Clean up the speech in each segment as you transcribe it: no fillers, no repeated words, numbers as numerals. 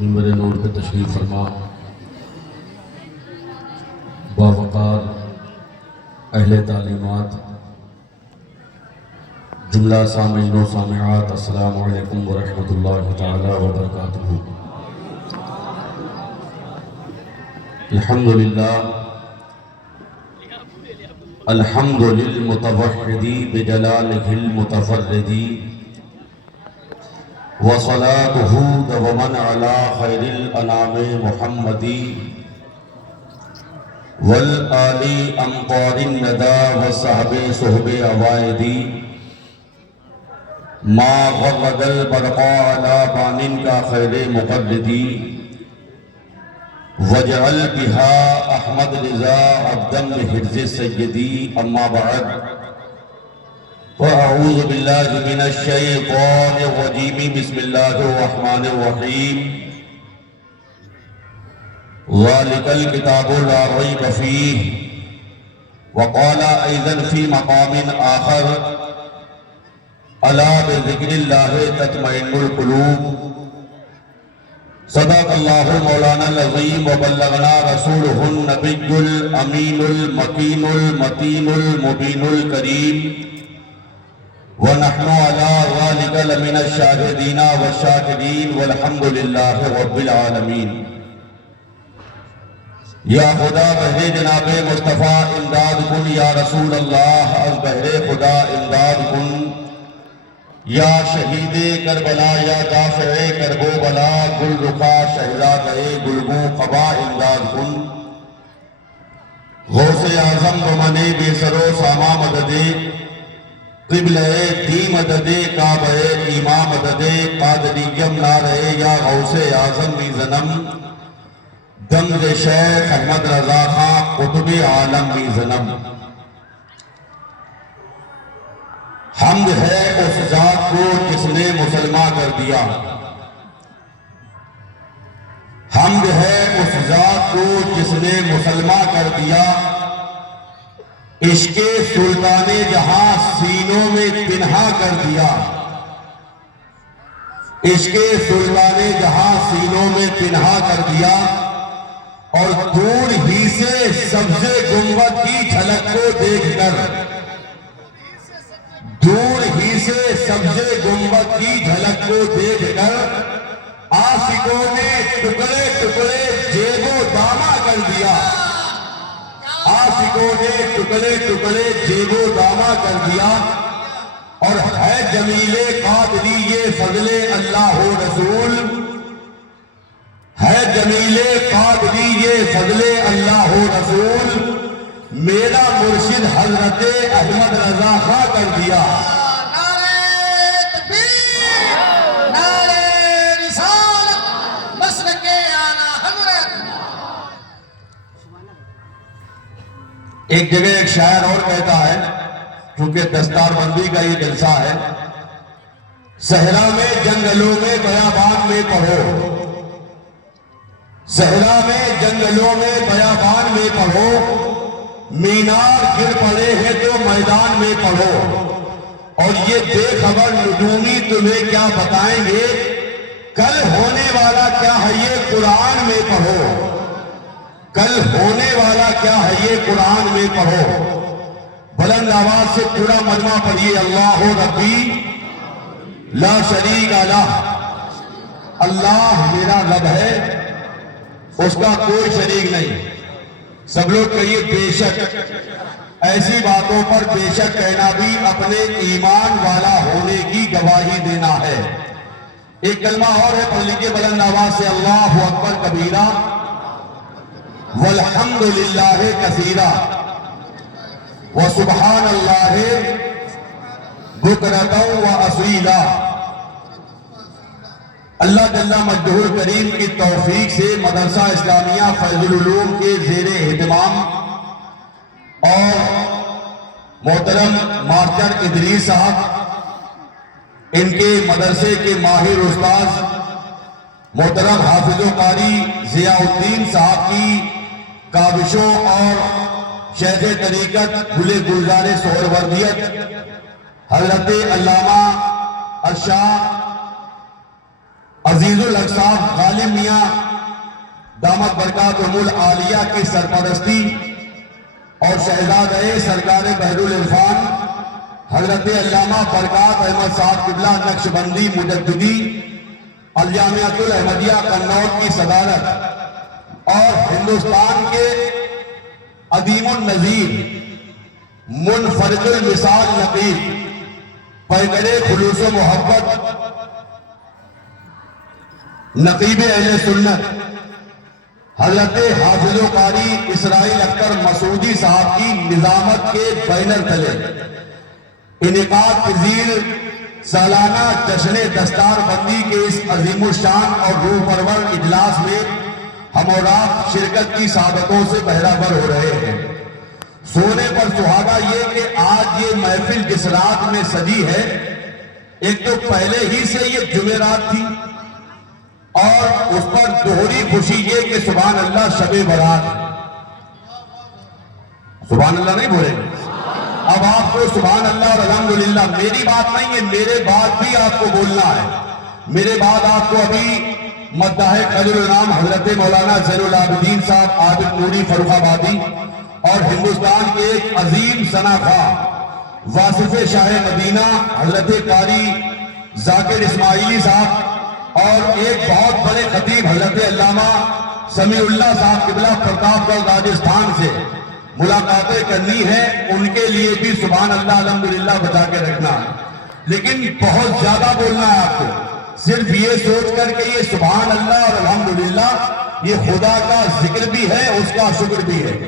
منبر نور پہ تشریف فرما باوقار اہل تعلیمات جملہ سامعین و سامعات، السلام علیکم ورحمۃ اللہ تعالی وبرکاتہ۔ الحمدللہ الحمد للمتوحد بجلالہ المتفرد، وصلاته دوما على خير الانام محمد والآل امطار الندى والصحب صحب اوائد، ما غرد البرق على بان کا خیر مقلد، واجعل بها احمد رضا عبدا لحرز سیدی، اما بعد فاعوذ باللہ من الشیطان الرجیم، بسم اللہ الرحمن الرحیم، ذالک الکتاب لا ریب فیہ، وقال ایضا فی مقام آخر الا بذکر اللہ تطمئن القلوب۔ صدق اللہ مولانا العظیم وبلغنا رسولہ النبی الامین المکین المتین المبین الکریم، وَنَحْنُ عَلَىٰ ذَلِكَ لَمِنَ الشَّاهِدِينَ وَالشَّاكِرِينَ وَالْحَمْدُ لِلَّهِ رَبِّ الْعَالَمِينَ۔ یا خدا بہر جناب مصطفیٰ امداد کن، یا رسول اللہ از بہر خدا امداد کن، یا شہید کربلا یا دافع کرب و بلا، گل رخا شہزاد گلگوں قبا امداد کن۔ غوث اعظم بمن بے سر و ساما مدد، قبلہ دی مدد کعبہ ایماں مدد، قادرییم نارے یا غوث اعظم بھی زنم، دمد شیخ احمد رضا خان قطب عالم بھی زنم۔ حمد ہے اس ذات کو جس نے مسلمان کر دیا، حمد ہے اس ذات کو جس نے مسلمان کر دیا، عشق سلطان جہاں سینوں میں پنہا کر دیا، عشق سلطان جہاں سینوں میں پنہا کر دیا، اور دور ہی سے سبز گنبد کی جھلک کو دیکھ کر، دور ہی سے سبز گنبد کی جھلک کو دیکھ کر، عاشقوں نے ٹکڑے ٹکڑے جیب و دامہ کر دیا، عاشقوں نے ٹکڑے ٹکڑے جیب و دامہ کر دیا، اور ہے جمیل قادری یہ فضل اللہ و رسول، ہے جمیل قادری یہ فضل اللہ و رسول، میرا مرشد حضرت احمد رضا خاں کر دیا۔ نعرہ تکبیر، نعرہ رسالت، مسلک اعلیٰ حضرت۔ ایک جگہ ایک شاعر اور کہتا ہے، کیونکہ دستار بندی کا یہ جلسہ ہے، صحرا میں جنگلوں میں بیابان میں پڑھو، صحرا میں جنگلوں میں بیابان میں پڑھو، مینار گر پڑے ہیں تو میدان میں پڑھو، اور یہ بے خبر نجومی تمہیں کیا بتائیں گے، کل ہونے والا کیا ہے یہ قرآن میں پڑھو، کل ہونے والا کیا ہے یہ قرآن میں پڑھو۔ بلند آواز سے پورا مجمع پڑھیے، اللہ ربی لا شریک لہ، اللہ میرا رب ہے، اس کا کوئی شریک نہیں۔ سب لوگ کہیے بے شک، ایسی باتوں پر بے شک کہنا بھی اپنے ایمان والا ہونے کی گواہی دینا ہے۔ ایک کلمہ اور ہے، پڑھ لیجیے بلند آواز سے، اللہ اکبر کبیرہ والحمد للہ کثیرہ وسبحان اللہ بکرۃ واصیلا۔ اللہ جل مجدہ الکریم کی توفیق سے مدرسہ اسلامیہ فیض العلوم کے زیر اہتمام اور محترم ماسٹر ادریس صاحب، ان کے مدرسے کے ماہر استاذ محترم حافظ و قاری ضیاء الدین صاحب کی کاوشوں اور شیخ طریقت گل گلزار سہروردیت حضرت علامہ ارشاد عزیز الاقصاب غالب میاں دامت برکاتہم العالیہ کی سرپرستی اور شہزادہ سرکار بحر العرفان حضرت علامہ برکات احمد صاحب قبلہ نقشبندی مجددی الجامعۃ الاحمدیہ قنوج کی صدارت اور ہندوستان کے عظیم النظیر منفرد المثال نقیب پیکڑے خلوص و محبت نقیب اہل سنت حضرت حافظ و قاری اسرائیل اختر مسعودی صاحب کی نظامت کے بینر تلے انعقاد پذیر سالانہ جشن دستار بندی کے اس عظیم الشان اور روح پرور اجلاس میں ہم اور آپ شرکت کی سعادتوں سے بہرہ ہو رہے ہیں۔ سونے پر سہاگا یہ کہ آج یہ محفل جس رات میں سجی ہے، ایک تو پہلے ہی سے یہ جمعرات تھی اور اس پر دوہری خوشی یہ کہ سبحان اللہ شب برات، سبحان اللہ نہیں بولے گے اب آپ کو سبحان اللہ اور الحمدللہ، میری بات نہیں ہے، میرے بعد بھی آپ کو بولنا ہے۔ میرے بعد آپ کو ابھی مداح خلیل الانام حضرت مولانا زین العابدین صاحب عابد نوری فروخ آبادی اور ہندوستان کے ایک عظیم ثناءخواہ واصف شاہ مدینہ حضرت قاری ذاکر اسماعیلی صاحب اور ایک بہت بڑے خطیب حضرت علامہ سمیع اللہ صاحب قبلہ پرتاپ گڑھ راجستھان سے ملاقاتیں کرنی ہیں، ان کے لیے بھی سبحان اللہ الحمدللہ بچا کے رکھنا ہے۔ لیکن بہت زیادہ بولنا ہے آپ کو، صرف یہ سوچ کر کہ یہ سبحان اللہ اور الحمدللہ یہ خدا کا ذکر بھی ہے، اس کا شکر بھی ہے۔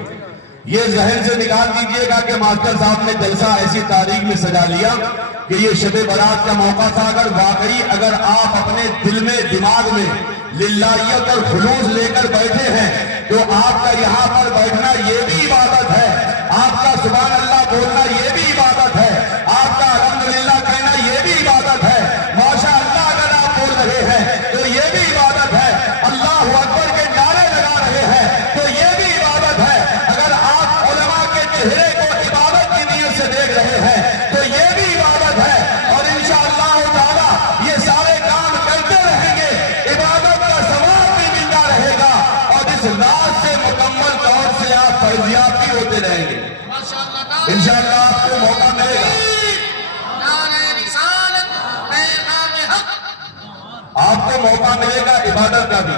یہ ذہن سے نکال دیجئے گا کہ ماسٹر صاحب نے جلسہ ایسی تاریخ میں سجا لیا کہ یہ شب برات کا موقع تھا۔ اگر آپ اپنے دل میں دماغ میں للہیت اور خلوص لے کر بیٹھے ہیں تو آپ کا یہاں پر بیٹھنا یہ بھی عبادت ہے، آپ کا سبحان اللہ بولنا یہ بھی عبادت ہے، آپ کا الحمدللہ کہنا یہ بھی عبادت ہے، ماشاء اللہ اگر آپ بول رہے ہیں تو یہ بھی عبادت ہے، اللہ اکبر کے نعرے لگا رہے ہیں تو یہ بھی عبادت ہے، اگر آپ علماء کے چہرے کو عبادت کی نیت سے دیکھ رہے ہیں تو یہ بھی عبادت ہے، اور انشاءاللہ تعالی یہ سارے کام کرتے رہیں گے، عبادت کا ثواب بھی ملتا رہے گا اور اس رات سے مکمل طور سے آپ فیضیاب بھی ہوتے رہیں گے۔ انشاءاللہ آپ کو موقع ملے گا، آپ کو موقع ملے گا عبادت کا بھی۔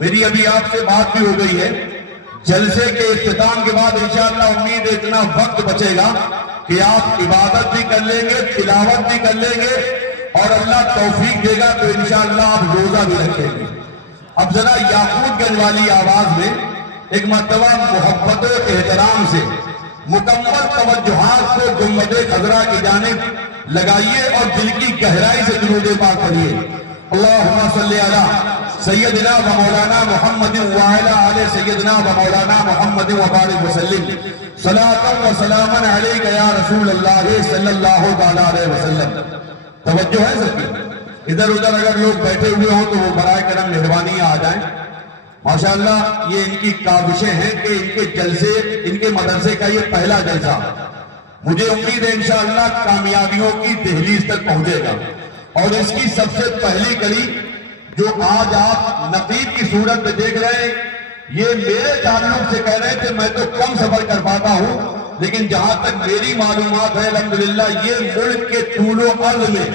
میری ابھی آپ سے بات بھی ہو گئی ہے، جلسے کے اختتام کے بعد انشاءاللہ امید اتنا وقت بچے گا کہ آپ عبادت بھی کر لیں گے، تلاوت بھی کر لیں گے، اور اللہ توفیق دے گا تو انشاءاللہ آپ روزہ بھی رکھیں گے۔ اب ذرا یاقوت گنج والی آواز میں ایک مرتبہ محبت و احترام سے مکمل توجہات کو گنبد خضرا کی جانب لگائیے اور دل کی گہرائی سے درود پاک پڑھیے۔ اللہم صلی علی سیدنا و مولانا محمد وعلی آل سیدنا و مولانا محمد وبارک وسلم، صلاۃ و سلاما علیک یا رسول اللہ صلی اللہ علیہ وسلم۔ توجہ ہے سب کی؟ ادھر ادھر اگر لوگ بیٹھے ہوئے ہوں تو وہ برائے کرم مہربانی آ جائیں۔ ماشاءاللہ یہ ان کی کاوشیں ہیں کہ ان کے جلسے، ان کے مدرسے کا یہ پہلا جلسہ، مجھے امید ہے انشاءاللہ کامیابیوں کی دہلیز تک پہنچے گا، اور اس کی سب سے پہلی کڑی جو آج آپ نقیب کی صورت میں دیکھ رہے ہیں، یہ میرے تعلق سے کہہ رہے تھے، میں تو کم سفر کر پاتا ہوں، لیکن جہاں تک میری معلومات ہے الحمدللہ یہ ملک کے طول و عرض میں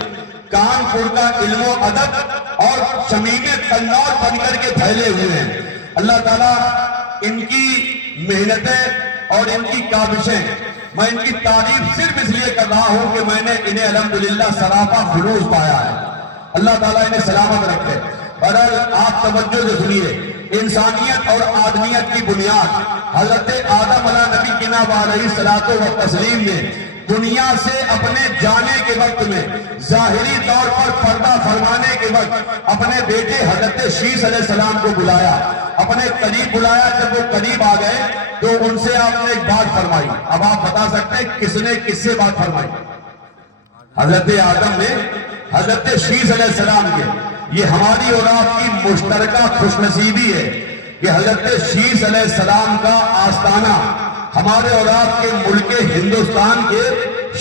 کانپور کا علم و ادب اور شمیم قنوج بن کر کے پھیلے ہوئے ہیں۔ اللہ تعالیٰ ان کی محنتیں اور ان کی کاوشیں، میں ان کی تعریف صرف اس لیے کر رہا ہوں کہ میں نے انہیں الحمدللہ سراپا خلوص پایا ہے، اللہ تعالیٰ انہیں سلامت رکھے۔ برحال آپ توجہ سے سنیے، انسانیت اور آدمیت کی بنیاد حضرت آدم علیہ نبی جناب علیہ الصلوۃ والتسلیم نے دنیا سے اپنے جانے کے وقت میں ظاہری طور پر پردہ فرمانے کے وقت اپنے بیٹے حضرت شیس علیہ السلام کو بلایا، اپنے قریب بلایا۔ جب وہ قریب آ گئے تو ان سے آپ نے ایک بات فرمائی۔ اب آپ بتا سکتے ہیں کس نے کس سے بات فرمائی؟ حضرت آدم نے حضرت شیس علیہ السلام کے۔ یہ ہماری اور آپ کی مشترکہ خوش نصیبی ہے کہ حضرت شیس علیہ السلام کا آستانہ ہمارے اور آپ کے ملک ہندوستان کے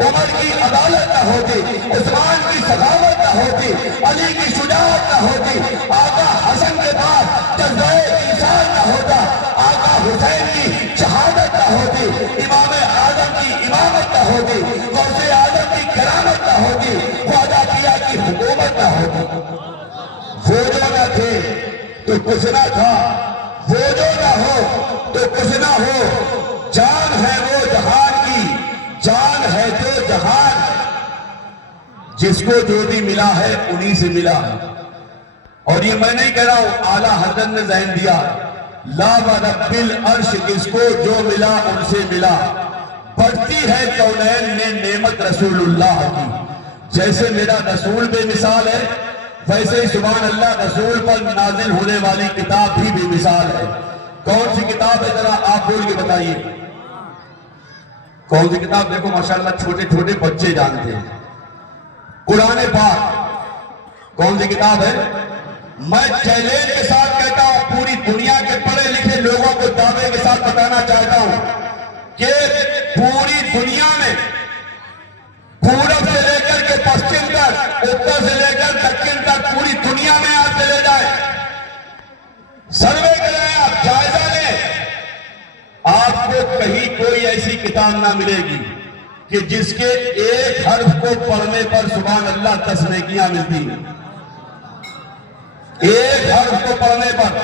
عمر کی عدالت نہ ہوتی، عثمان کی سخاوت نہ ہوتی، علی کی شجاعت نہ ہوتی، آقا حسن کے بعد جذبہ انسان نہ ہوتا، آقا حسین کی شہادت نہ ہوتی، امام اعظم کی امامت نہ ہوتی، غوث اعظم کی کرامت نہ ہوتی، خواجہ کیا کی حکومت نہ ہوتی۔ وہ جو نہ تھے تو کچھ نہ تھا، وہ جو نہ ہو تو کچھ نہ ہو، جان ہے وہ جہان کی، جان ہے جو جہان، جس کو جو بھی ملا ہے انہی سے ملا ہے۔ اور یہ میں نہیں کہہ رہا ہوں، اعلیٰ حضرت نے ذہن دیا، لا ورب العرش، جس کو جو ملا ان سے ملا، بڑھتی ہے کونین میں نعمت رسول اللہ کی۔ جیسے میرا رسول بے مثال ہے، ویسے ہی سبحان اللہ رسول پر نازل ہونے والی کتاب بھی بے مثال ہے۔ کون سی کتاب ہے ذرا آپ بول کے بتائیے، کون سی کتاب؟ دیکھو ماشاءاللہ چھوٹے چھوٹے بچے جانتے ہیں، قرآن پاک۔ کون سی کتاب ہے؟ میں چیلنج کے ساتھ کہتا ہوں، پوری دنیا کے پڑھے لکھے لوگوں کو دعوے کے ساتھ بتانا چاہتا ہوں کہ پوری دنیا میں پورب سے لے کر کے پشچم تک، اتر سے لے کر دکن تک، پوری دنیا میں آپ چلے جائیں، سروے کریں، آپ جائزہ لیں، آپ کو کہیں کوئی ایسی کتاب نہ ملے گی کہ جس کے ایک حرف کو پڑھنے پر سبحان اللہ 10 نیکیاں ملتی ہیں۔ ایک حرف کو پڑھنے پر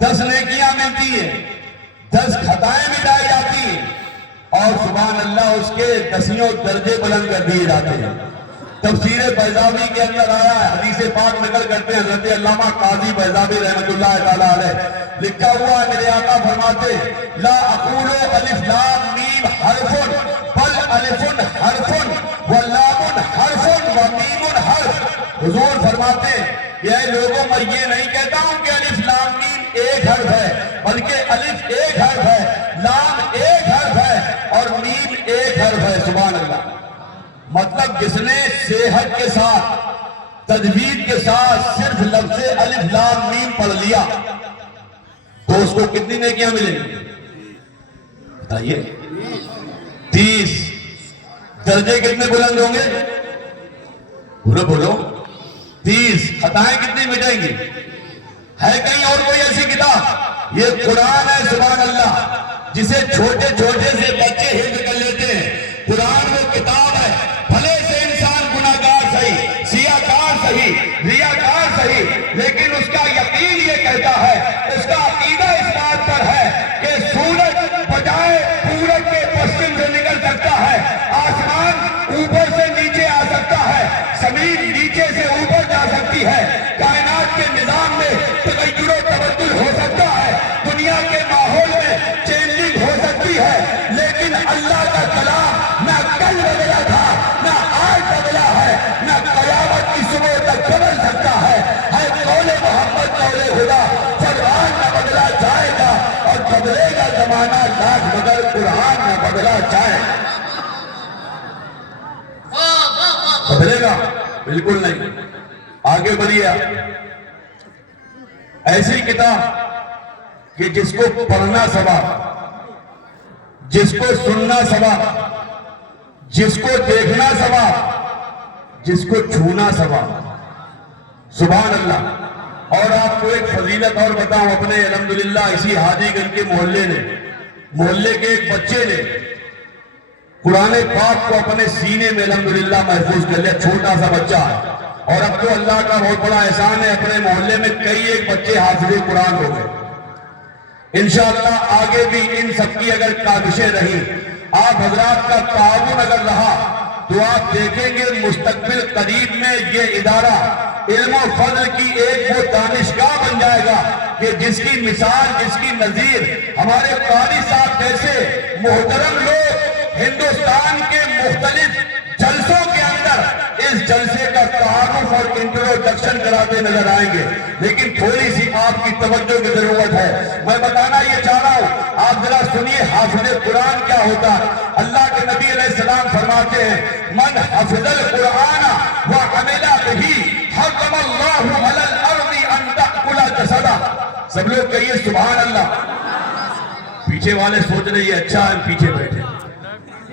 10 نیکیاں ملتی ہیں، 10 خطائیں مٹائی جاتی ہیں، اور سبحان اللہ اس کے 10 درجے بلند کر دیے جاتے ہیں۔ تفسیر بیضاوی کے اندر آیا ہے، حدیث پاک نقل کرتے ہیں حضرت علامہ قاضی بیضاوی رحمۃ اللہ تعالیٰ علیہ، لکھا ہوا ہے میرے آقا فرماتے لا اقول الف لام میم حرف بل الف حرف و لام حرف و میم حرف۔ حضور فرماتے ہیں کہ اے لوگوں، میں یہ نہیں کہتا ہوں کہ الف لام میم ایک حرف ہے، بلکہ الف ایک حرف ہے، لام ایک حرف ہے اور میم ایک حرف ہے۔ سبحان اللہ۔ مطلب جس نے صحت کے ساتھ، تجوید کے ساتھ صرف لفظ الف لام میم پڑھ لیا تو اس کو کتنی نیکیاں ملیں گی بتائیے؟ 30 درجے کتنے بلند ہوں گے؟ بولو بولو، 30 خطائیں کتنی مٹیں گی؟ ہے کہیں اور کوئی ایسی کتاب؟ یہ قرآن ہے سبحان اللہ، جسے چھوٹے چھوٹے سے بچے حفظ کر لیتے ہیں۔ قرآن وہ کتاب ہے، بھلے سے انسان گناہگار صحیح، سیاہکار صحیح، ریاکار صحیح، لیکن اس کا یقین یہ کہتا ہے، اس کا عقیدہ اس بات پر ہے کہ سورج بجائے پورب کے پشچم سے نکل سکتا ہے، آسمان اوپر سے نیچے آ سکتا ہے، زمین نیچے سے اوپر جا سکتی ہے، کائنات کے نظام میں تغیر و تبدل ہو سکتا ہے، دنیا کے ماحول میں چینجنگ ہو سکتی ہے، لیکن اللہ کا کلام نہ کل بدلا تھا، نہ آج بدلا ہے، نہ قیامت کی صبح تک بدل سکتا ہے قول محمد قول خدا۔ قرآن نہ بدلا جائے گا اور بدلے گا زمانہ لاکھ مگر قرآن نہ بدلا جائے۔ بدلے گا؟ بالکل نہیں۔ آگے بڑھیے، ایسی کتاب کہ جس کو پڑھنا ثواب، جس کو سننا ثواب، جس کو دیکھنا ثواب، جس کو چھونا ثواب۔ سبحان اللہ۔ اور آپ کو ایک فضیلت اور بتاؤں، اپنے الحمدللہ اسی حاجی گنج کے محلے کے ایک بچے نے قرآن پاک کو اپنے سینے میں الحمدللہ محفوظ کر لیا، چھوٹا سا بچہ ہے، اور اب تو اللہ کا بہت بڑا احسان ہے، اپنے محلے میں کئی ایک بچے حافظ قرآن ہو گئے۔ انشاءاللہ آگے بھی ان سب کی اگر کاوشیں رہیں، آپ حضرات کا تعاون اگر رہا تو آپ دیکھیں گے مستقبل قریب میں یہ ادارہ علم و فضل کی ایک وہ دانشگاہ بن جائے گا کہ جس کی مثال، جس کی نظیر ہمارے قاری صاحب جیسے محترم لوگ ہندوستان کے مختلف جلسوں کے اندر اس جلسے کا تعارف اور انٹروڈکشن کراتے نظر آئیں گے۔ لیکن تھوڑی سی آپ کی توجہ کی ضرورت ہے، میں بتانا یہ چاہ رہا ہوں، آپ ذرا سنیے حافظ قرآن کیا ہوتا ہے۔ اللہ کے نبی علیہ السلام فرماتے ہیں من حفظ القرآن وعمل بہ حرم اللہ علی الارض ان تأکل جسدہ۔ سب لوگ کہیے سبحان اللہ۔ پیچھے والے سوچ رہے ہیں اچھا ہم پیچھے بیٹھے،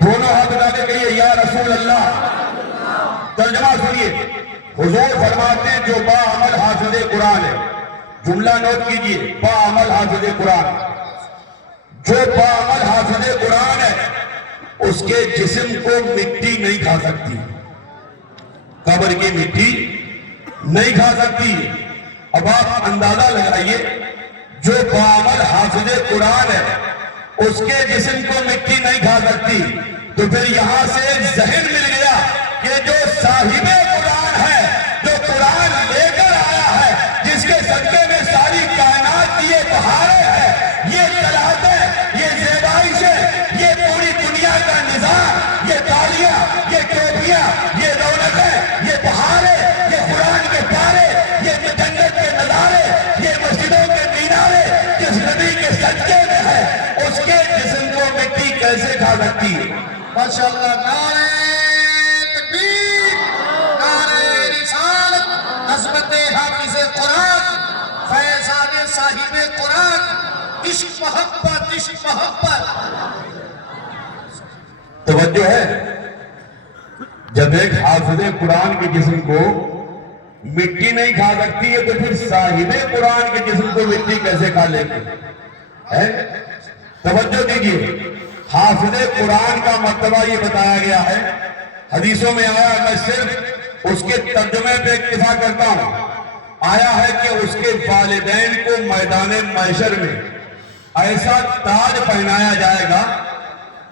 دونوں ہاتھ اٹھا کے کہیے یا رسول اللہ. ترجمہ سنیے. حضور فرماتے ہیں جو با عمل حافظ قرآن ہے, جملہ نوٹ کیجئے, با عمل حافظ قرآن, جو با عمل حافظ قرآن ہے اس کے جسم کو مٹی نہیں کھا سکتی, قبر کی مٹی نہیں کھا سکتی. اب آپ اندازہ لگائیے, جو با عمل حافظ قرآن ہے اس کے جسم کو مٹی نہیں کھا سکتی, تو پھر یہاں سے ایک ذہن مل گیا کہ جو صاحب قرآن ہے, جو قرآن لے کر آیا ہے, جس کے صدقے میں ساری کائنات کی یہ بہاریں ہیں, یہ طلعتیں, یہ زیبائشیں, یہ پوری دنیا کا نظام, یہ تالیاں, یہ ٹوپیاں, یہ رونقیں, یہ بہاریں, یہ قرآن کے پارے, یہ جنت کے نظارے, یہ مسجدوں کے مینارے جس نبی کے صدقے میں ہے, اس کے جسم کو مٹی کیسے کھا سکتی ہے؟ ماشاءاللہ. نعرہ تکبیر, نعرہ رسالت, عظمت حافظ قرآن, فیضان صاحب قرآن, عشق محبت, عشق محبت. توجہ ہے, جب ایک حافظ قرآن کے جسم کو مٹی نہیں کھا سکتی ہے تو پھر صاحب قرآن کے جسم کو مٹی کیسے کھا لے گی؟ توجہ دیجیے. حافظ قرآن کا مرتبہ یہ بتایا گیا ہے, حدیثوں میں آیا, میں صرف اس کے ترجمے پہ اکتفا کرتا ہوں. آیا ہے کہ اس کے والدین کو میدان محشر میں ایسا تاج پہنایا جائے گا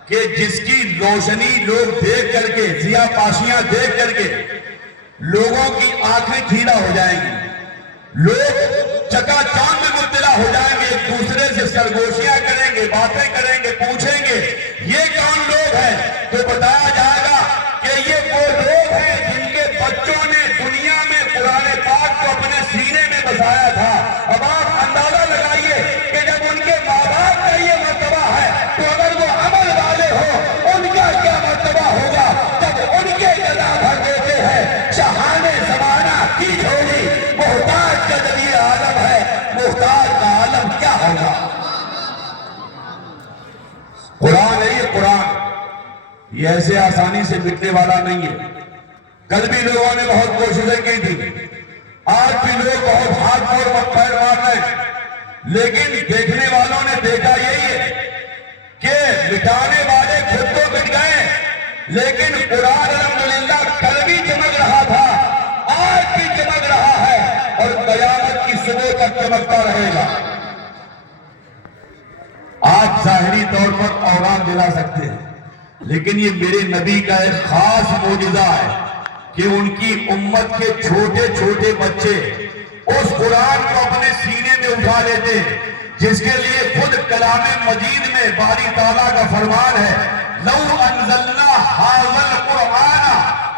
کہ جس کی روشنی لوگ دیکھ کر کے, ضیا پاشیاں دیکھ کر کے لوگوں کی آنکھیں کھیلا ہو جائیں گی, لوگ چکا چاند میں مبتلا ہو جائیں گے, ایک دوسرے سے سرگوشیاں کریں گے, باتیں کریں گے, پوچھیں گے یہ کون لوگ ہیں, تو بتایا جائے گا کہ یہ وہ لوگ ہیں جن کے بچوں نے دنیا میں قرآن پاک کو اپنے سینے میں بسایا تھا. اب آپ اندازہ لگائیے کہ جب ان کے ماں باپ کا یہ مرتبہ ہے تو اگر وہ عمل والے ہو ان کا کیا مرتبہ ہوگا جب ان کے جزا بھر دیتے ہیں. شاہان زمانہ کی جھولی, محتاج کا جب یہ عالم ہے, محتاج کا عالم کیا ہوگا؟ قرآن ہے یہ قرآن, یہ ایسے آسانی سے مٹنے والا نہیں ہے. کل بھی لوگوں نے بہت کوششیں کی تھی, آج بھی لوگ بہت ہاتھ اور پیر مار رہے ہیں, لیکن دیکھنے والوں نے دیکھا یہی ہے کہ مٹانے والے خود کو مٹ گئے, لیکن قرآن الحمدللہ کل بھی چمک رہا تھا, آج بھی چمک رہا ہے اور قیامت کی صبح تک چمکتا رہے گا. آپ ظاہری طور پر اوراد دلا سکتے ہیں, لیکن یہ میرے نبی کا ایک خاص معجزہ ہے کہ ان کی امت کے چھوٹے چھوٹے بچے اس قرآن کو اپنے سینے میں اٹھا لیتے ہیں, جس کے لیے خود کلام مجید میں باری تعالیٰ کا فرمان ہے, لو انزلنا هذا القرآن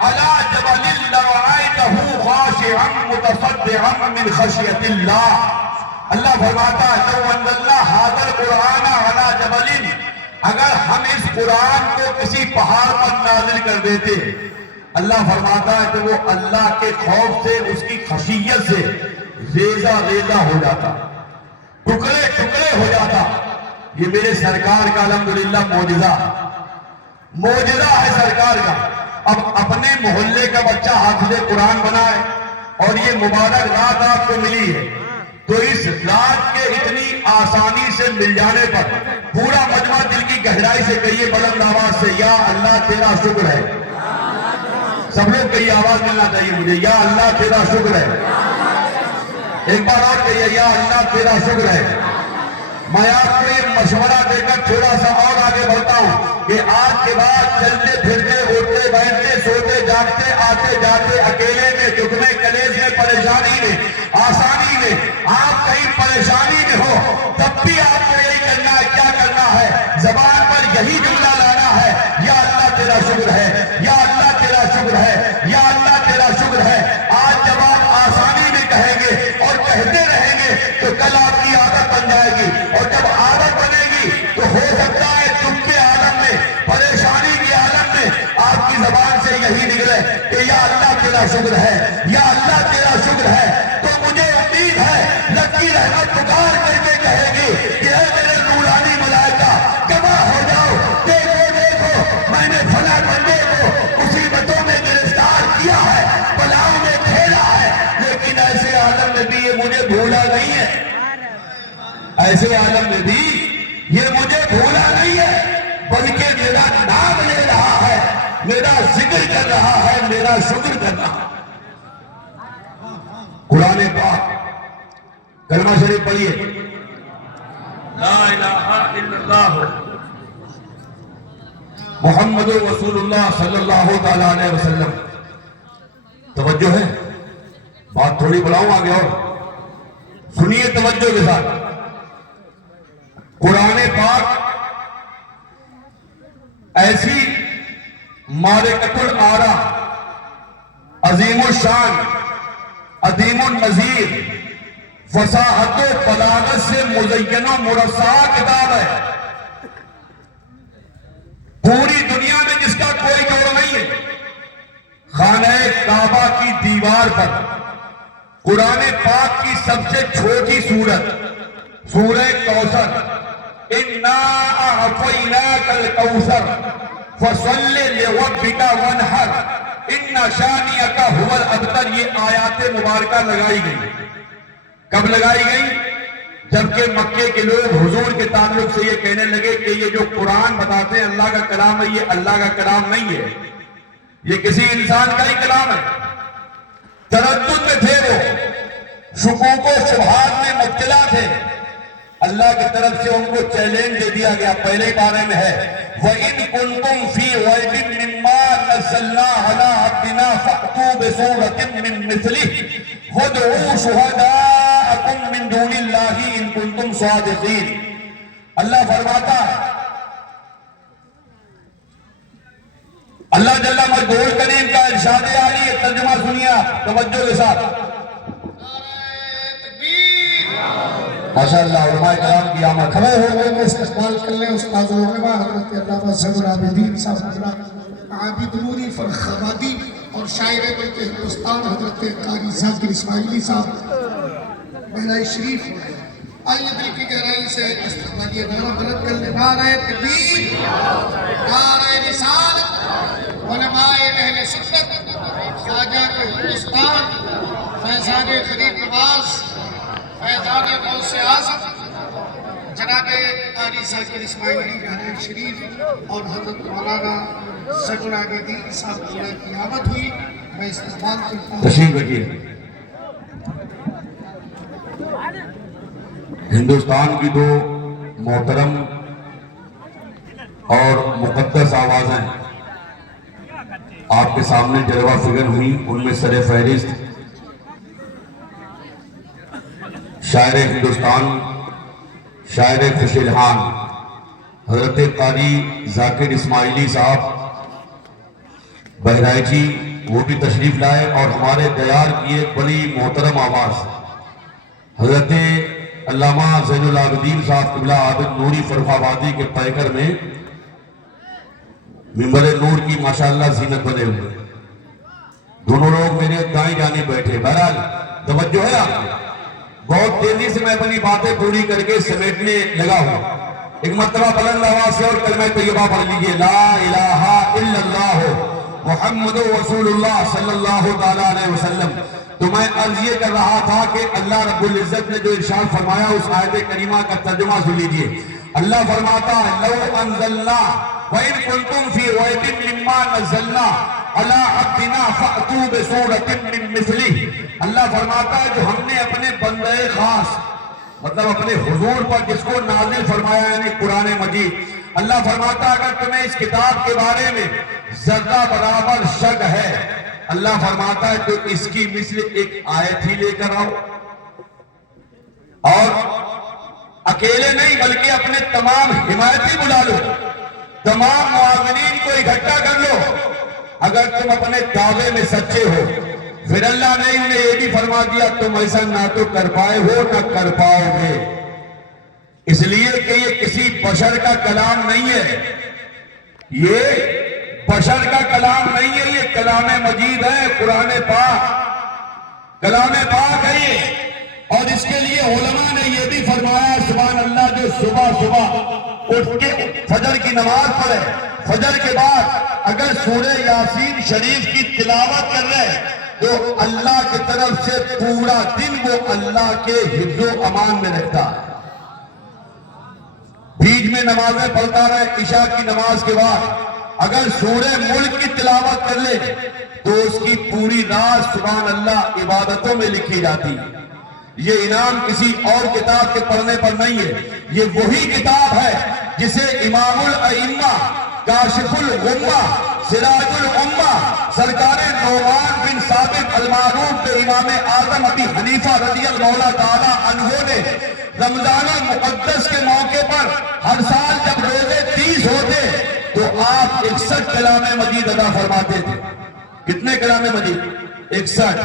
على جبل لرأيته خاشعا متصدعا من خشية الله. اللہ فرماتا ہے لو انزلنا هذا القرآن على جبل, اگر ہم اس قرآن کو کسی پہاڑ پر نازل کر دیتے, اللہ فرماتا ہے کہ وہ اللہ کے خوف سے, اس کی خشیت سے ریزہ ریزہ ہو جاتا, ٹکڑے ٹکڑے ہو جاتا. یہ میرے سرکار کا الحمدللہ معجزہ ہے سرکار کا. اب اپنے محلے کا بچہ حافظ قرآن بنائے اور یہ مبارک رات آپ کو ملی ہے, تو اس رات کے اتنی آسانی سے مل جانے پر پورا مجمع دل کی گہرائی سے کہیے بلند آواز سے, یا اللہ تیرا شکر ہے. سب لوگ کہیے, آواز ملنا چاہیے مجھے, یا اللہ تیرا شکر ہے. ایک بار اور کہیے, یا اللہ تیرا شکر ہے. میں آپ کو یہ مشورہ دے کر تھوڑا سا اور آگے بڑھتا ہوں کہ آج کے بعد چلتے پھرتے, اٹھتے بیٹھتے, سوتے جاگتے, آتے جاتے, اکیلے میں, دکھ میں, کلیج میں, پریشانی میں, آسانی میں, آپ کہیں پریشانی میں ہو تب بھی آپ کو یہی کرنا ہے. کیا کرنا ہے؟ زبان پر یہی جملہ لانا ہے, یا اللہ تیرا شکر ہے, یا اللہ تیرا شکر ہے, یا اللہ تیرا شکر ہے. آج جب آپ آسانی میں کہیں گے اور کہتے رہیں گے تو کل آپ کی عادت بن جائے گی, اور جب عادت بنے گی تو ہو سکتا ہے دکھ کے عالم میں, پریشانی کے عالم میں آپ کی زبان سے یہی نکلے کہ یا اللہ تیرا شکر ہے, یا اللہ تیرا شکر ہے. تو مجھے امید ہے لکی رحمت پکار کر کے کہے گی کہ اے میرے نورانی ملائکہ گواہ ہو جاؤ, دیکھو دیکھو میں نے عالم میں بھی یہ مجھے بھولا نہیں ہے، ایسے عالم میں بھی یہ مجھے بھولا نہیں ہے، بلکہ میرا نام لے رہا ہے، میرا ذکر کر رہا ہے، میرا شکر کر رہا ہے۔ قرآن پاک کلمہ شریف پڑھیے، لا الہ الا اللہ محمد رسول اللہ صلی اللہ تعالیٰ علیہ وسلم۔ توجہ ہے، بات تھوڑی بڑھاؤں آگے اور سنیے توجہ کے ساتھ۔ قرآن پاک ایسی مارکۃ الآرا، عظیم الشان، عظیم النظیر، فصاحت و بلاغت سے مزین و مرصع کتاب ہے، پوری دنیا میں جس کا کوئی جوڑ نہیں ہے۔ خانہ کعبہ کی دیوار پر قرآن پاک کی سب سے چھوٹی سورت سورہ کوثر، اِنَّا أَعْطَيْنَاكَ الْكَوْثَرَ فَصَلِّ لِرَبِّكَ وَانْحَرْ إِنَّ شَانِئَكَ هُوَ الْأَبْتَرُ، یہ آیات مبارکہ لگائی گئی۔ کب لگائی گئی؟ جبکہ مکے کے لوگ حضور کے تعلق سے یہ کہنے لگے کہ یہ جو قرآن بتاتے ہیں اللہ کا کلام ہے، یہ اللہ کا کلام نہیں ہے، یہ کسی انسان کا ہی کلام ہے۔ تردد میں تھے وہ، شکوک و شبہات میں مبتلا تھے۔ اللہ کی طرف سے ان کو چیلنج دے دیا گیا، پہلے بارے میں ہے وَإِن كُنتُمْ فِي رَيْبٍ مِّمَّا نَزَّلْنَا عَلَىٰ عَبْدِنَا فَأْتُوا بِسُورَةٍ مِّن مِّثْلِهِ وَادْعُوا شُهَدَاءَكُم مِّن دُونِ اللَّهِ إِن كُنتُمْ صَادِقِينَ۔ اللہ فرماتا ہے، اللہ جل مجدول کریم کا ارشاد عالی ہے، ترجمہ سنیے آپ توجہ کے ساتھ۔ ماشاءاللہ علماء کرام کی آمد۔ کھڑے ہو گئے میں استقبال کر لیں استاد العلماء حضرت علامہ زین العابدین صاحب حضرات عابد نوری فرخ آبادی اور شاعر ملک ہندوستان حضرت قاری ذاکر اسماعیلی صاحب بہرائے شریف ہو گئے۔ آئیے دل کی گہرائی سے استقبالیہ نعرہ بلند کر لیں، نعرہ تکبیر، نعرہ رسالت، علماء اہل سنت، خواجہ کے ہندوستان، فیضان غریب نواز، فیضان غوث اعظم جناب قاری ذاکر اسماعیلی بہرائے شریف اور حضرت مولانا زین العابدین صاحب کی آمد ہوئی، میں استقبال کرتا ہوں۔ تشریف رکھیے۔ ہندوستان کی دو محترم اور مقدس آوازیں آپ کے سامنے جلوہ فکر ہوئی، ان میں سر فہرست شاعر ہندوستان، شاعر خوش الحان حضرت قاری ذاکر اسماعیلی صاحب بہرائچی، وہ بھی تشریف لائے، اور ہمارے دیار کی ایک بڑی محترم آواز حضرت علامہ زین العابدین صاحب قبلہ عابد نوری فرخ آبادی کے پیکر میں منبر نور کی ماشاءاللہ زینت بنے ہوئے۔ دونوں لوگ میرے دائیں جانب بیٹھے۔ بہرحال توجہ ہے آپ کو، بہت تیزی سے میں اپنی باتیں پوری کر کے سمیٹنے لگا ہوں۔ ایک مرتبہ بلند آواز سے اور کلمہ طیبہ پڑھ لیجئے، لا الہ الا اللہ محمد رسول اللہ صلی اللہ تعالیٰ علیہ وسلم۔ تو میں عرض یہ کر رہا تھا کہ اللہ رب العزت نے جو ارشاد فرمایا اس آیت کریمہ کا ترجمہ سن لیجئے۔ اللہ فرماتا ہے لو انزلنا وَإِن كُنتُمْ فِي رَيْبٍ مِّمَّا نَزَّلْنَا عَلَىٰ عَبْدِنَا فَأْتُوا بِسُورَةٍ مِّن مِّثْلِهِ۔ اللہ فرماتا ہے جو ہم نے اپنے بندے خاص، مطلب اپنے حضور پر جس کو نازل فرمایا یعنی قرآن مجید، اللہ فرماتا ہے اگر تمہیں اس کتاب کے بارے میں ذرہ برابر شک ہے، اللہ فرماتا ہے تو اس کی مثل ایک آیت ہی لے کر آؤ، اور اکیلے نہیں بلکہ اپنے تمام حمایتی بلا لو، تمام معاونین کو اکٹھا کر لو، اگر تم اپنے دعوے میں سچے ہو۔ پھر اللہ نے انہیں یہ بھی فرما دیا تم ایسا نہ تو کر پائے ہو نہ کر پاؤ گے، اس لیے کہ یہ کسی بشر کا کلام نہیں ہے، یہ بشر کا کلام نہیں ہے، یہ کلام مجید ہے، قرآن پاک کلام پاک ہے یہ۔ اور اس کے لیے علماء نے یہ بھی فرمایا سبحان اللہ، جو صبح صبح اٹھ کے فجر کی نماز پڑھے، فجر کے بعد اگر سورہ یاسین شریف کی تلاوت کر رہے تو اللہ کی طرف سے پورا دن وہ اللہ کے حفظ و امان میں رہتا ہے. بیچ میں نمازیں پڑھتا رہے عشاء کی نماز کے بعد اگر سورہ ملک کی تلاوت کر لے تو اس کی پوری رات سبحان اللہ عبادتوں میں لکھی جاتی ہے. یہ انعام کسی اور کتاب کے پڑھنے پر نہیں ہے. یہ وہی کتاب ہے جسے امام الائمہ کاشف الغمہ سراج الامہ سرکار نعمان بن ثابت المعروف کے امام اعظم ابی حنیفہ رضی اللہ تعالی عنہ نے رمضان المقدس کے موقع پر ہر سال جب روزے 30 ہوتے تو آپ 61 کلام مجید ادا فرماتے تھے. کتنے کلام مجید؟ 61.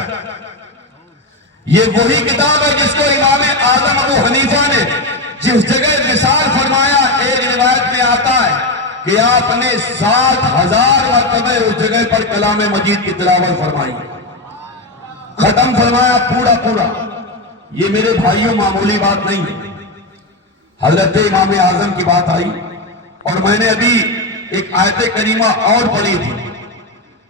یہ وہی کتاب ہے جس کو امام اعظم ابو حنیفہ نے جس جگہ مثال فرمایا. ایک روایت میں آتا ہے کہ آپ نے 7,000 مرتبہ اس جگہ پر کلام مجید کی تلاوت فرمائی, ختم فرمایا پورا. یہ میرے بھائیوں معمولی بات نہیں ہے. حضرت امام اعظم کی بات آئی اور میں نے ابھی ایک آیت کریمہ اور پڑھی تھی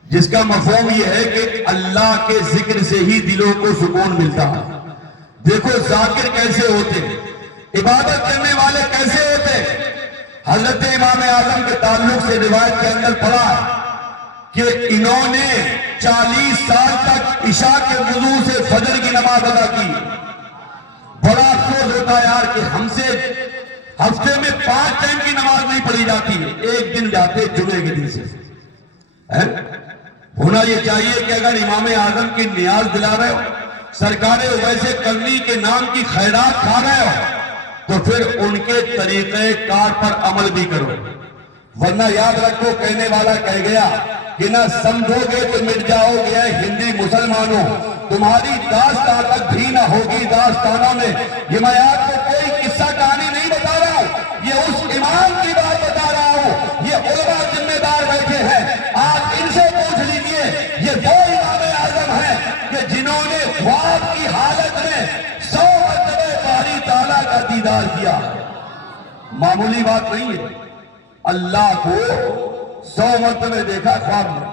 جس کا مفہوم یہ ہے کہ اللہ کے ذکر سے ہی دلوں کو سکون ملتا ہے. دیکھو ذاکر کیسے ہوتے, عبادت کرنے والے کیسے ہوتے. حضرت امام اعظم کے تعلق سے روایت کے اندر پڑھا ہے کہ انہوں نے 40 سال تک عشاء کے وضو سے فجر کی نماز ادا کی. بڑا افسوس ہوتا ہے یار کہ ہم سے ہفتے میں 5 ٹائم کی نماز نہیں پڑھی جاتی ہے, ایک دن جاتے جمعے کے دن سے. ہونا یہ چاہیے کہ اگر امام اعظم کی نیاز دلا رہے ہو, سرکار ویسے کرنی کے نام کی خیرات کھا رہے ہو تو پھر ان کے طریقہ کار پر عمل بھی کرو. ورنہ یاد رکھو کہنے والا کہہ گیا کہ نہ سمجھو گے تو مٹ جاؤ گے ہندی مسلمانوں, تمہاری داستان تک بھی نہ ہوگی داستانوں میں. یہ میں آپ کو کوئی قصہ کہانی نہیں بتا رہا ہوں, یہ اس امام کی بات بتا رہا ہوں. یہ علماء ذمہ دار بیٹھے ہیں, آپ ان سے پوچھ لیجئے. یہ وہ امام اعظم ہیں کہ جنہوں نے خواب کی حالت میں 100 مرتبہ باری تعالیٰ کا دیدار کیا. معمولی بات نہیں ہے, اللہ کو 100 مرتبہ دیکھا خواب میں.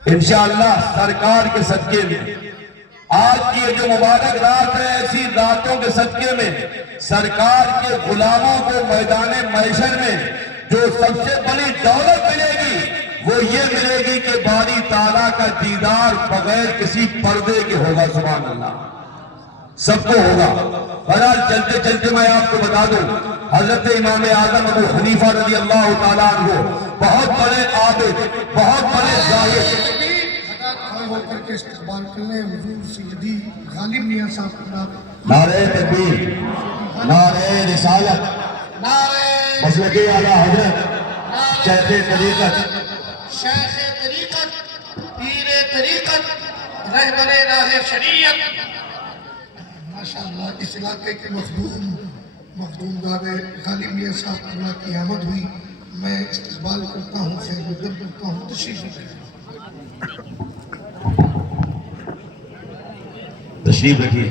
انشاءاللہ سرکار کے صدقے میں آج کی یہ جو مبارک رات ہے, ایسی راتوں کے صدقے میں سرکار کے غلاموں کو میدان محشر میں جو سب سے بڑی دولت ملے گی وہ یہ ملے گی کہ باری تعالیٰ کا دیدار بغیر کسی پردے کے ہوگا. سبحان اللہ, سب کو ہوگا. بہرحال چلتے چلتے میں آپ کو بتا دوں, حضرت امام اعظم ابو حنیفہ رضی اللہ تعالیٰ عنہ بہت بڑے عابد, بہت بڑے زاہد. کھڑے ہو کر کے استقبال کر لیں حضور سیدی غالب میاں صاحب. نعرہ تکبیر, نعرہ رسالت, مسلک اعلیٰ حضرت شیخ طریقت, شیخ طریقت, پیر طریقت, رہبر راہ شریعت. ماشاءاللہ اس علاقے کے مخدوم دار غالب میاں صاحب اللہ کی آمد ہوئی. میں استقبال کرتا ہوں, خیر مقدم کرتا ہوں. تشریف رکھیے.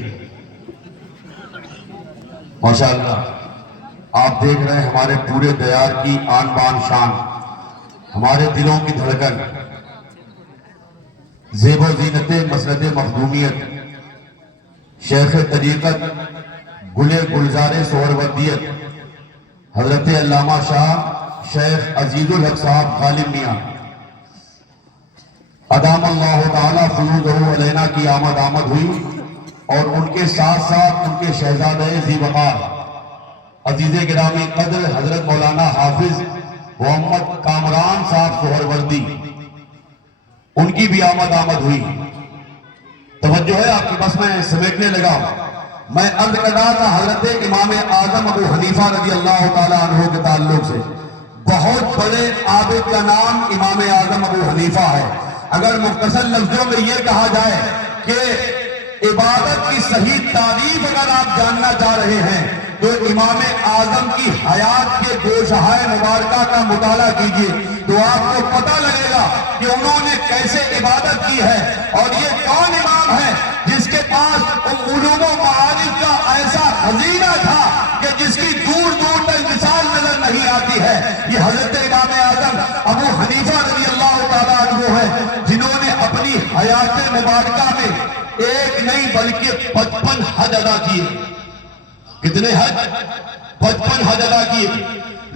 ماشاءاللہ آپ دیکھ رہے ہیں ہمارے پورے دیار کی آن بان شان, ہمارے دلوں کی دھڑکن, زیب و زینت مسند مخدومیت, شیخ طریقت, گلے گلزار سہروردیت, حضرت علامہ شاہ شیخ عزیز الحق صاحب غالب میاں ادام اللہ تعالیٰ فیوضہ علینا کی آمد ہوئی اور ان کے ساتھ ساتھ ان کے شہزادہ ذی وقار عزیز گرامی قدر حضرت مولانا حافظ محمد کامران صاحب سہروردی, ان کی بھی آمد ہوئی. توجہ ہے آپ کی, بس میں سمیٹنے لگا. میں عرض کر رہا تھا حضرت امام اعظم ابو حنیفہ رضی اللہ تعالیٰ عنہ کے تعلق سے بہت بڑے عابد کا نام امام اعظم ابو حنیفہ ہے. اگر مختصر لفظوں میں یہ کہا جائے کہ عبادت کی صحیح تعریف اگر آپ جاننا چاہ رہے ہیں تو امام اعظم کی حیات کے گوشہائے مبارکہ کا مطالعہ کیجئے تو آپ کو پتہ لگے گا کہ انہوں نے کیسے عبادت کی ہے. اور یہ کون امام ہے جس کے پاس علوم و معارف کا ایسا خزینہ تھا کہ جس کی دور دور تک مثال نظر نہیں آتی ہے. یہ حضرت امام اعظم ابو حنیفہ رضی اللہ تعالیٰ عنہ ہے جنہوں نے اپنی حیات 55 حج ادا کیے. کتنے حج؟ 55 حج ادا کیے.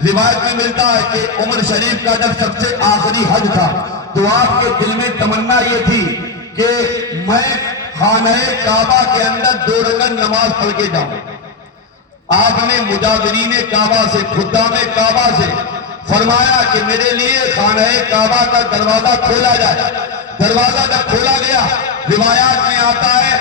روایت میں ملتا ہے کہ عمر شریف کا جب سب سے آخری حج تھا تو آپ کے دل میں تمنا یہ تھی کہ میں خانہ کعبہ کے اندر 2 رکعت نماز پڑھ کے جاؤں. آپ نے مجاورین کعبہ سے، خدام کعبہ سے فرمایا کہ میرے لیے خانہ کعبہ کا دروازہ کھولا جائے. دروازہ جب کھولا گیا، روایات میں آتا ہے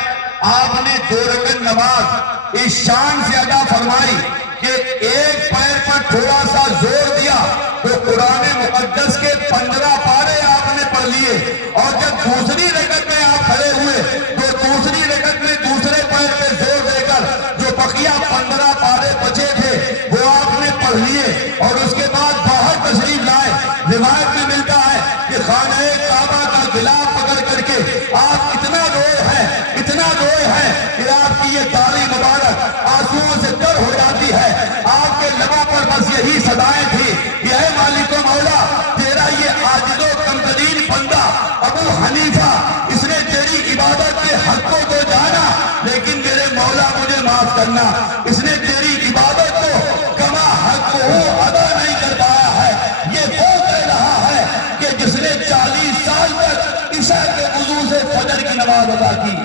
آپ نے 2 رکعت نماز اس شان سے ادا فرمائی کہ ایک پیر پر تھوڑا سا زور دیا تو قرآن مقدس کے 15 پارے آپ نے پڑھ لیے. اور جب دوسری رکعت میں آپ کھڑے ہوئے تو دوسری رکعت میں دوسرے پیر پہ زور دے کر جو بقیہ 15 پارے بچے تھے وہ آپ نے پڑھ لیے اور اس کے بعد باہر تشریف لائے. روایت میں ملتا ہے کہ خانہ کعبہ کا غلاف پکڑ کر کے آپ اتنا روئے ہیں کہ آپ کی یہ داڑھی مبارک آنسوؤں سے تر ہو جاتی ہے. آپ کے لبوں پر بس یہی صدائیں تھی کہ اے مالک و مولا، تیرا یہ عاجز و کمترین بندہ ابو حنیفہ، اس نے تیری عبادت کے حق کو تو جانا لیکن میرے مولا مجھے معاف کرنا، اس نے تیری عبادت کو کما حق ہو ادا نہیں کر پایا ہے. یہ وہ کہہ رہا ہے کہ جس نے 40 سال تک عشاء کے وضو سے فجر کی نماز ادا کی.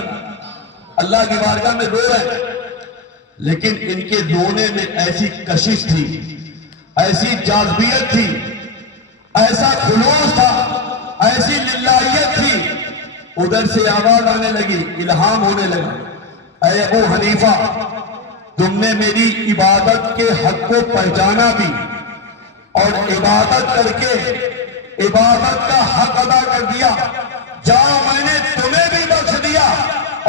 اللہ کی بارگاہ میں رو رہے ہیں لیکن ان کے رونے میں ایسی کشش تھی، ایسی جاذبیت تھی، ایسا خلوص تھا، ایسی للہیت تھی. ادھر سے آواز آنے لگی، الہام ہونے لگا، اے ابو حنیفہ، تم نے میری عبادت کے حق کو پہچانا بھی اور عبادت کر کے عبادت کا حق ادا کر دیا. جاؤ، میں نے تمہیں بھی بخش دیا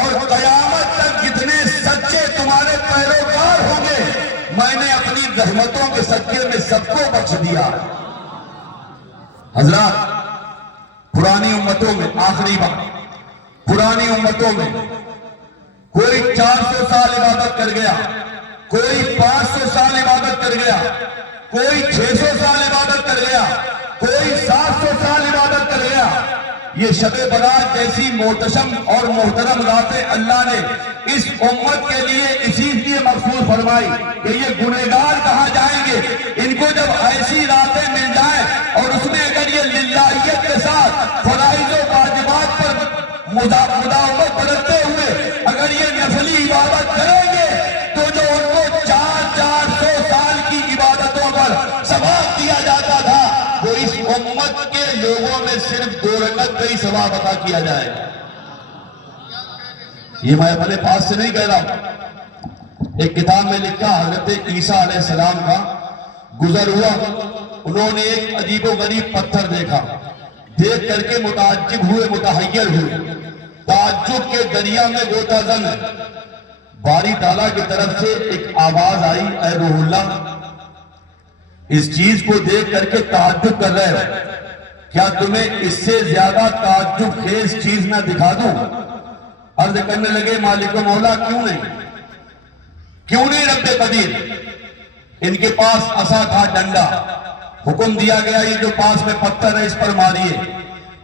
اور قیامت تک جتنے سچے تمہارے پیروکار ہوں گے میں نے اپنی رحمتوں کے صدقے میں سب کو بخش دیا. حضرات، پرانی امتوں میں، آخری بات، پرانی امتوں میں کوئی 400 سال عبادت کر گیا، کوئی 500 سال عبادت کر گیا، کوئی 600 سال عبادت کر گیا، کوئی 700 سال عبادت کر گیا. یہ شب برات جیسی محتشم اور محترم راتیں اللہ نے اس امت کے لیے اسی لیے مخصوص فرمائی کہ یہ گنہگار کہاں جائیں گے. ان کو جب ایسی راتیں مل جائیں اور اس میں اگر یہ للہیت کے ساتھ فرائض و واجبات پر مداومت برتتے ہوئے اگر یہ نفلی عبادت کریں گے تو جو ان کو 400 سال کی عبادتوں پر ثواب دیا جاتا تھا وہ اس امت کے لوگوں میں صرف 2 رکعت کا ہی ثواب عطا کیا جائے. یہ میں اپنے پاس سے نہیں کہہ رہا ہوں، ایک کتاب میں لکھا حضرت عیسیٰ علیہ السلام کا گزر ہوا. انہوں نے ایک عجیب و غریب پتھر دیکھا، دیکھ کر کے متعجب ہوئے، متحیر ہوئے. تعجب کے دریا میں غوطہ زن باری تعالیٰ کی طرف سے ایک آواز آئی، اے روح اللہ، اس چیز کو دیکھ کر کے تعجب کر رہے ہو، کیا تمہیں اس سے زیادہ تعجب خیز چیز نہ دکھا دوں؟ عرض کرنے لگے، مالک و مولا، کیوں نہیں رب قدیر؟ ان کے پاس عصا تھا، ڈنڈا. حکم دیا گیا یہ جو پاس میں پتھر ہے اس پر ماریے.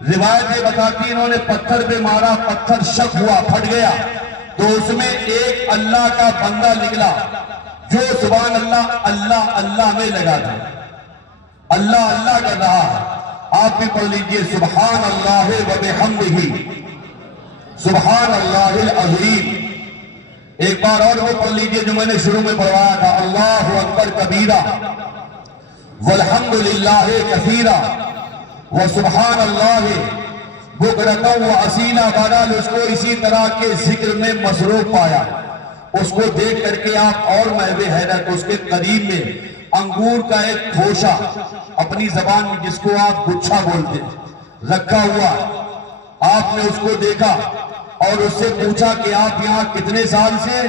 روایت یہ بتاتی انہوں نے پتھر پہ مارا، پتھر شک ہوا، پھٹ گیا تو اس میں ایک اللہ کا بندہ نکلا جو سبحان اللہ اللہ اللہ میں لگا تھا، اللہ اللہ کر رہا ہے. آپ بھی پڑھ لیجئے، سبحان اللہ و بحمدہ سبحان اللہ العظیم. ایک بار اور وہ پڑھ لیجئے جو میں نے شروع میں پڑھوایا تھا، اللہ اکبر کبیرہ والحمد للہ کثیرہ وسبحان اللہ بکرۃ و اصیلہ. بہرحال اس کو اسی طرح کے ذکر میں مصروف پایا. اس کو دیکھ کر کے آپ اور محو حیرت، اس کے قریب میں انگور کا ایک کھوشا، اپنی زبان میں جس کو آپ گچھا بولتے، رکھا ہوا. آپ نے اس کو دیکھا اور اس سے پوچھا کہ آپ یہاں کتنے سال سے؟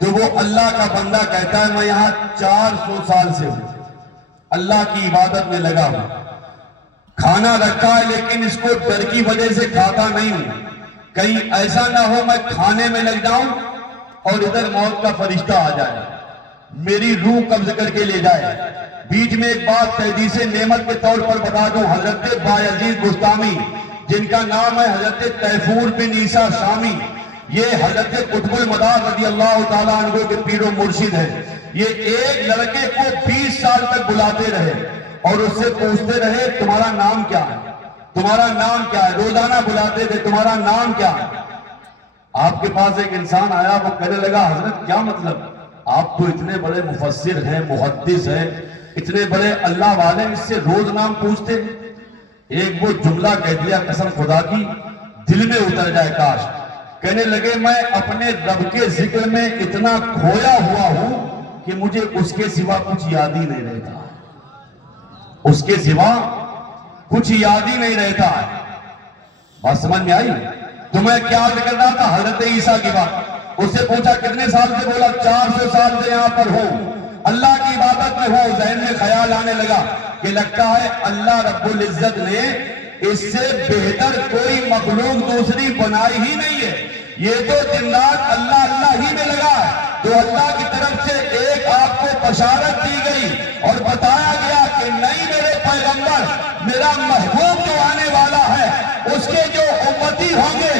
تو وہ اللہ کا بندہ کہتا ہے میں یہاں 400 سال سے ہوں، اللہ کی عبادت میں لگا ہوں. کھانا رکھا ہے لیکن اس کو ڈر کی وجہ سے کھاتا نہیں ہوں، کہیں ایسا نہ ہو میں کھانے میں لگ جاؤں اور ادھر موت کا فرشتہ آ جائے، میری روح قبض کر کے لے جائے. بیچ میں ایک بات تحدیث نعمت کے طور پر بتا دوں، حضرت بایزید بستامی جن کا نام ہے حضرت تیفور بن عیسیٰ شامی، یہ حضرت قطب المدار رضی اللہ تعالیٰ عنہ کے پیر و مرشد ہیں. یہ ایک لڑکے کو 20 سال تک بلاتے رہے اور اس سے پوچھتے رہے تمہارا نام کیا ہے, تمہارا نام کیا ہے. روزانہ بلاتے تھے تمہارا نام کیا ہے. آپ کے پاس ایک انسان آیا, وہ کہنے لگا حضرت کیا مطلب, آپ تو اتنے بڑے مفسر ہیں, محدث ہیں, اتنے بڑے اللہ والے, اس سے روز نام پوچھتے. ایک وہ جملہ کہہ دیا قسم خدا کی دل میں اتر جائے کاش. کہنے لگے میں اپنے رب کے ذکر میں اتنا کھویا ہوا ہوں کہ مجھے اس کے سوا کچھ یاد ہی نہیں رہتا, اس کے سوا کچھ یاد ہی نہیں رہتا. بات سمجھ میں آئی؟ تو میں کیا ذکر رہا تھا حضرت عیسیٰ کی بات. اس سے پوچھا کتنے سال سے, بولا 400 سال سے یہاں پر ہوں, اللہ کی عبادت میں ہوں. ذہن میں خیال آنے لگا کہ لگتا ہے اللہ رب العزت نے اس سے بہتر کوئی مخلوق دوسری بنائی ہی نہیں ہے. یہ تو دن رات اللہ اللہ ہی میں لگا ہے. تو اللہ کی طرف سے ایک آپ کو بشارت دی گئی اور بتایا گیا کہ نہیں میرے پیغمبر, میرا محبوب جو آنے والا ہے اس کے جو امتی ہوں گے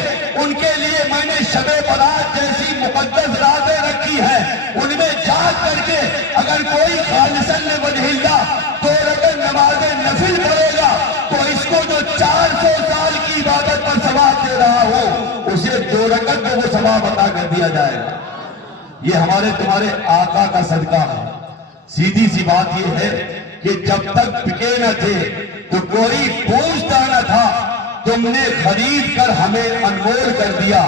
ان کے لیے میں نے شب برات جیسی مقدس راتیں رکھی ہیں. ان میں جاگ کر کے اگر کوئی خالصاً لوجہ اللہ 2 رکعت نماز نفل پڑھے گا تو اس کو جو 400 سال کی عبادت پر ثواب دے رہا ہو اسے 2 رکعت کو وہ ثواب عطا کر دیا جائے گا. یہ ہمارے تمہارے آقا کا صدقہ ہے. سیدھی سی بات یہ ہے کہ جب تک بکے نہ تھے تو کوئی پوچھتا نہ تھا, تم نے خرید کر ہمیں انمول کر دیا.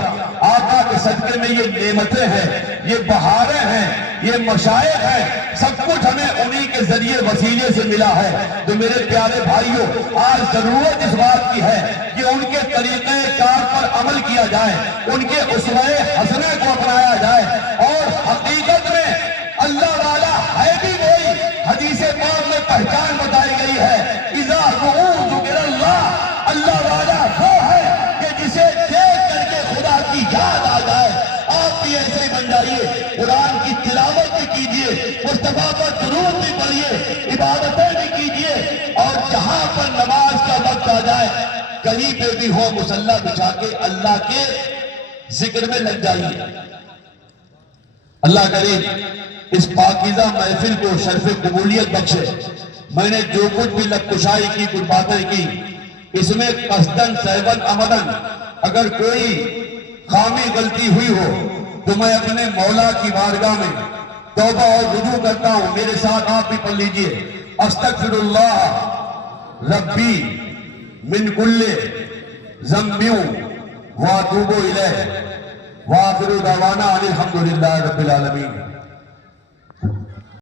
آقا کے صدقے میں یہ نعمتیں ہیں, یہ بہاریں ہیں, یہ مشائق ہیں, سب کچھ ہمیں انہی کے ذریعے وسیلے سے ملا ہے. تو میرے پیارے بھائیوں, آج ضرورت اس بات کی ہے کہ ان کے طریقے کار پر عمل کیا جائے, ان کے اسوہ حسنہ کو اپنایا جائے. اور حقیقت میں اللہ والا ہے بھی وہی. حدیث پاک میں پہچان بتائی گئی ہے, اذا رؤوا ذکر اللہ, اللہ والا وہ ہے کہ جسے دیکھ کر کے خدا کی یاد آ جائے. آپ بھی ایسے ہی بن جائیے, قرآن کی تلاوت بھی کیجئے, مصطفیٰ پر درود بھی پڑھیے, عبادتیں بھی کیجئے, اور جہاں پر نماز کا وقت آ جائے کہیں پہ بھی ہو مصلی بچھا کے اللہ کے ذکر میں لگ جائیے. اللہ کرے اس پاکیزہ محفل کو شرف قبولیت بخشے. میں نے جو کچھ بھی لبکشائی کی, کچھ باتیں کی, اس میں قصداً سہواً عمداً اگر کوئی خامی غلطی ہوئی ہو تو میں اپنے مولا کی بارگاہ میں توبہ اور رجوع کرتا ہوں. میرے ساتھ آپ بھی پڑھ لیجئے, استغفر اللہ ربی من کل ذنب واتوب الیہ وآخر دعوانا ان الحمد للہ رب العالمین.